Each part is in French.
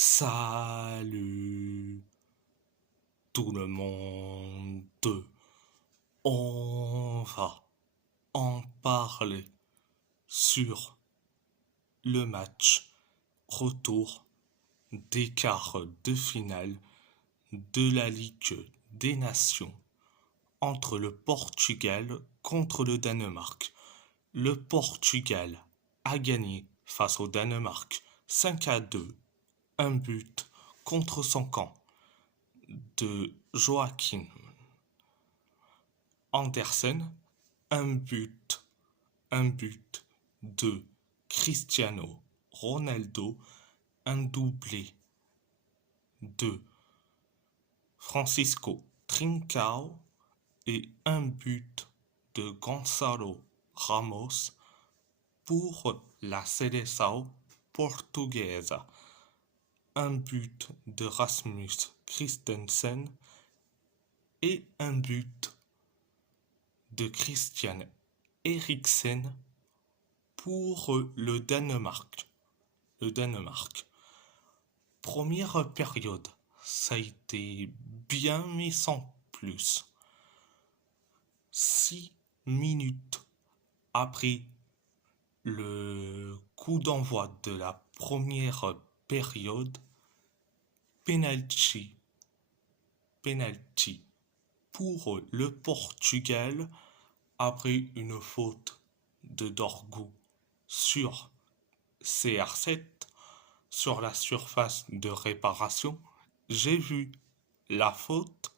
Salut tout le monde. On va en parler sur le match retour des quarts de finale de la Ligue des Nations entre le Portugal contre le Danemark. Le Portugal a gagné face au Danemark 5-2, un but contre son camp de Joachim Andersen, un but de Cristiano Ronaldo, un doublé de Francisco Trincao et un but de Gonçalo Ramos pour la Seleção portugaise. Un but de Rasmus Christensen et un but de Christian Eriksen pour le Danemark. Première période, ça a été bien mais sans plus. 6 minutes après le coup d'envoi de la première période, penalty pour le Portugal après une faute de Dorgu sur CR7 sur la surface de réparation. J'ai vu la faute.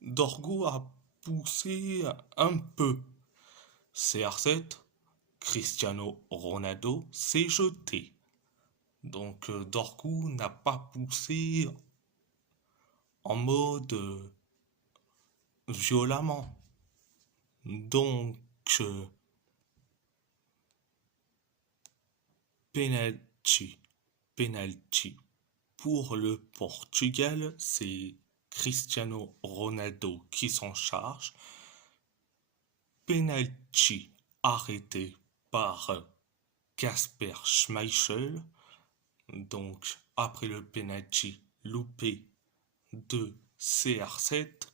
Dorgu a poussé un peu. CR7, Cristiano Ronaldo s'est jeté. Donc Dorgu n'a pas poussé en mode violemment. Donc penalty pour le Portugal, c'est Cristiano Ronaldo qui s'en charge. Penalty arrêté par Kasper Schmeichel. Donc après le penalty loupé de CR7,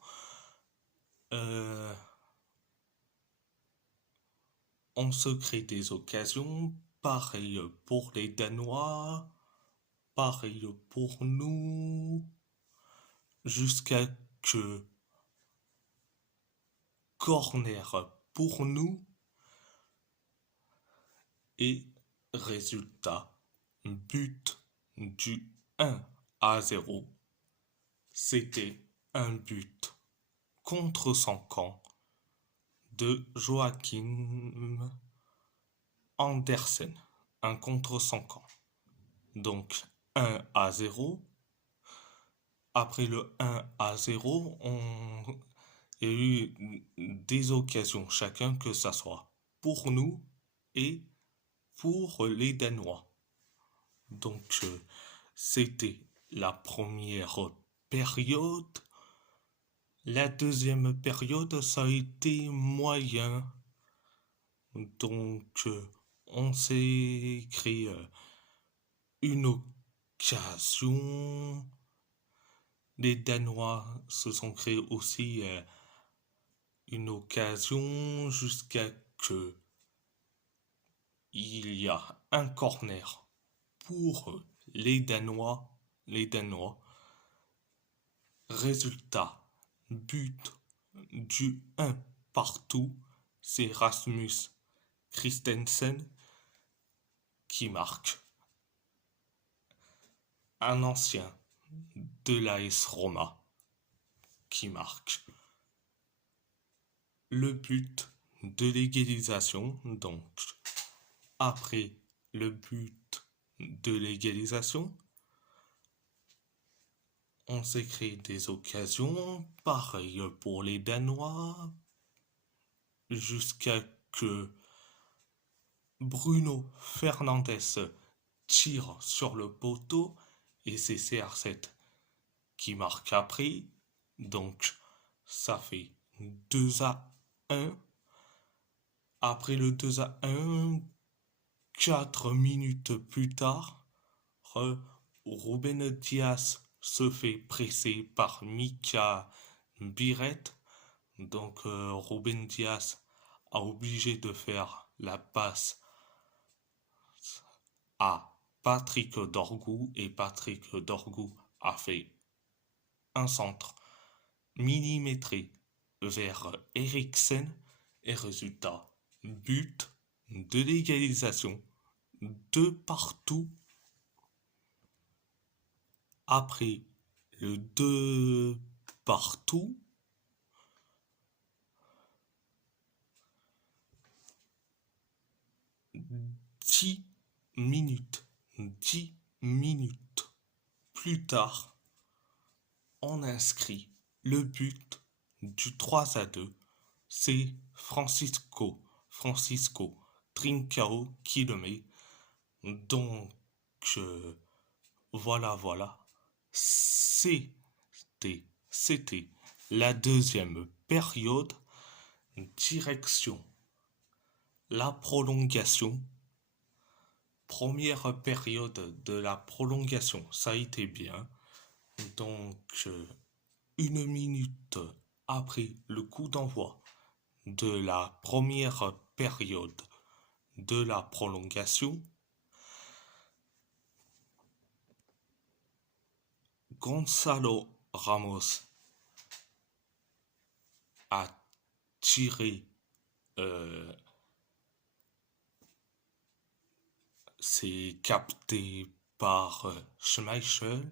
on se crée des occasions. Pareil pour les Danois, pareil pour nous, jusqu'à que corner pour nous et résultat, but du 1-0. C'était un but contre son camp de Joachim Andersen, un contre son camp. Donc 1-0. Après le 1-0, il y a eu des occasions chacun, que ça soit pour nous et pour les Danois. Donc c'était la première période. La deuxième période, ça a été moyen. Donc on s'est créé une occasion. Les Danois se sont créés aussi une occasion jusqu'à que il y a un corner pour les Danois. Résultat, but du 1 partout, c'est Rasmus Christensen qui marque. Un ancien de l'AS Roma qui marque. Le but de l'égalisation, donc après le but de l'égalisation, on s'est créé des occasions, pareil pour les Danois, jusqu'à que Bruno Fernandes tire sur le poteau et c'est CR7 qui marque après. Donc ça fait 2-1. Après le 2-1, 4 minutes plus tard, Ruben Dias se fait presser par Mika Biret. Donc Ruben Dias a obligé de faire la passe à Patrick Dorgu et Patrick Dorgu a fait un centre millimétré vers Eriksen et résultat, but de l'égalisation de partout après le 2 partout. Dix 10 minutes plus tard, on inscrit le but du 3-2. C'est Francisco Trincao qui le met. Donc, euh, voilà. C'était la deuxième période. Direction la prolongation. Première période de la prolongation, ça a été bien. Donc, 1 minute après le coup d'envoi de la première période de la prolongation, Gonzalo Ramos a tiré c'est capté par Schmeichel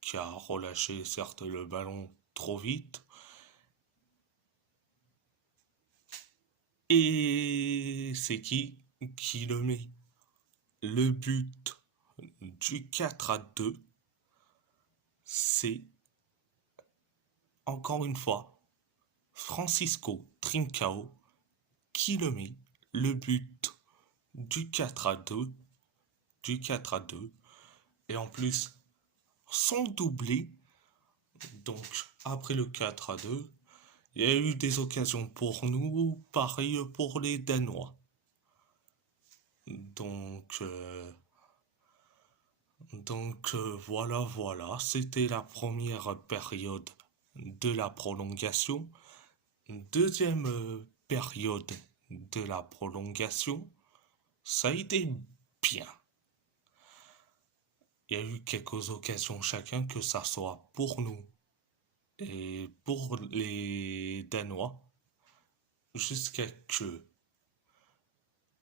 qui a relâché certes le ballon trop vite. Et c'est qui le met? Le but du 4-2, c'est encore une fois Francisco Trincao qui le met. Le but du 4-2, et en plus son doublé. Donc après le 4-2, il y a eu des occasions pour nous, pareil pour les Danois. Voilà, c'était la première période de la prolongation. Deuxième période de la prolongation, ça a été bien. Il y a eu quelques occasions chacun, que ça soit pour nous et pour les Danois, jusqu'à que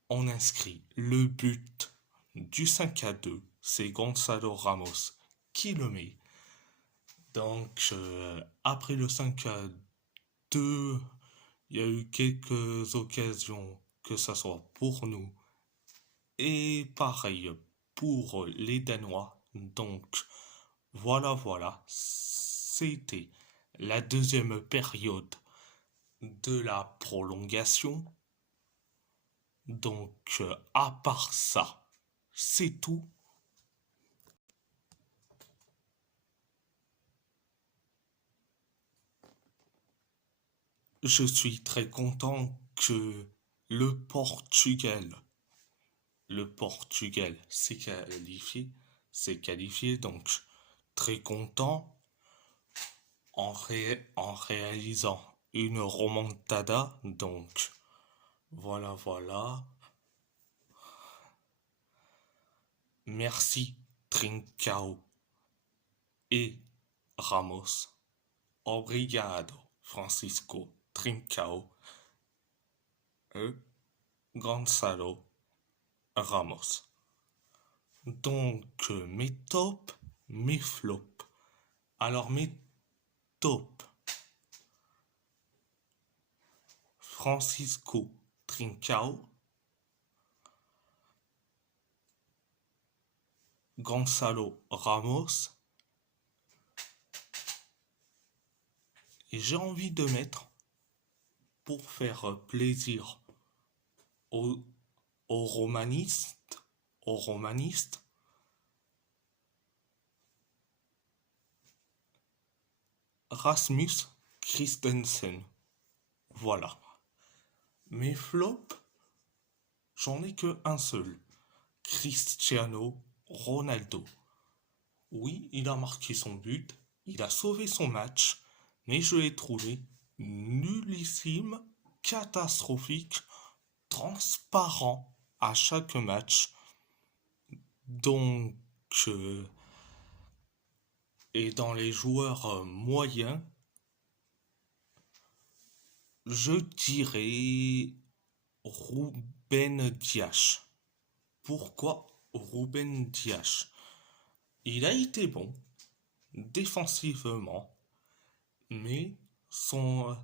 on inscrit le but du 5-2. C'est Gonzalo Ramos qui le met. Donc, après le 5-2, il y a eu quelques occasions, que ce soit pour nous et pareil pour les Danois. Donc, voilà, c'était la deuxième période de la prolongation. Donc, à part ça, c'est tout. Je suis très content que le Portugal, le Portugal s'est qualifié, donc très content en réalisant une remontada. Donc, voilà. Merci Trincao et Ramos. Obrigado Francisco Trincao et Gonzalo Ramos. Donc mes tops, mes flops. Alors mes tops. Francisco Trincao, Gonzalo Ramos, et j'ai envie de mettre, pour faire plaisir aux, aux romanistes, Rasmus Christensen. Voilà. Mes flops, j'en ai que un seul. Cristiano Ronaldo. Oui, il a marqué son but, il a sauvé son match, mais je l'ai trouvé nullissime, catastrophique, transparent à chaque match. Donc, euh, et dans les joueurs moyens, je dirais Ruben Dias. Pourquoi Ruben Dias? Il a été bon défensivement, mais son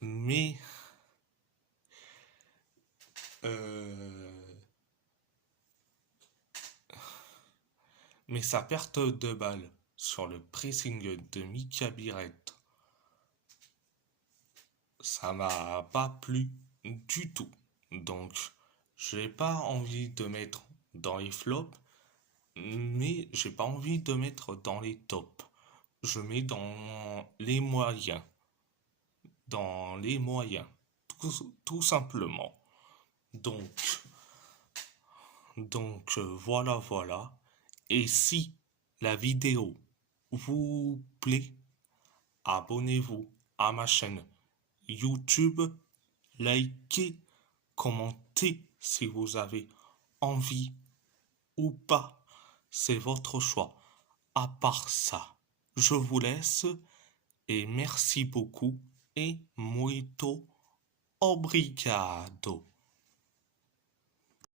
mais euh, mais sa perte de balle sur le pressing de Mika Biret, ça m'a pas plu du tout. Donc, j'ai pas envie de mettre dans les flops, mais j'ai pas envie de mettre dans les tops. Je mets dans les moyens. Dans les moyens. Tout simplement. Donc, voilà, voilà. Et si la vidéo vous plaît, abonnez-vous à ma chaîne YouTube, likez, commentez si vous avez envie ou pas. C'est votre choix. À part ça, je vous laisse et merci beaucoup et muito obrigado.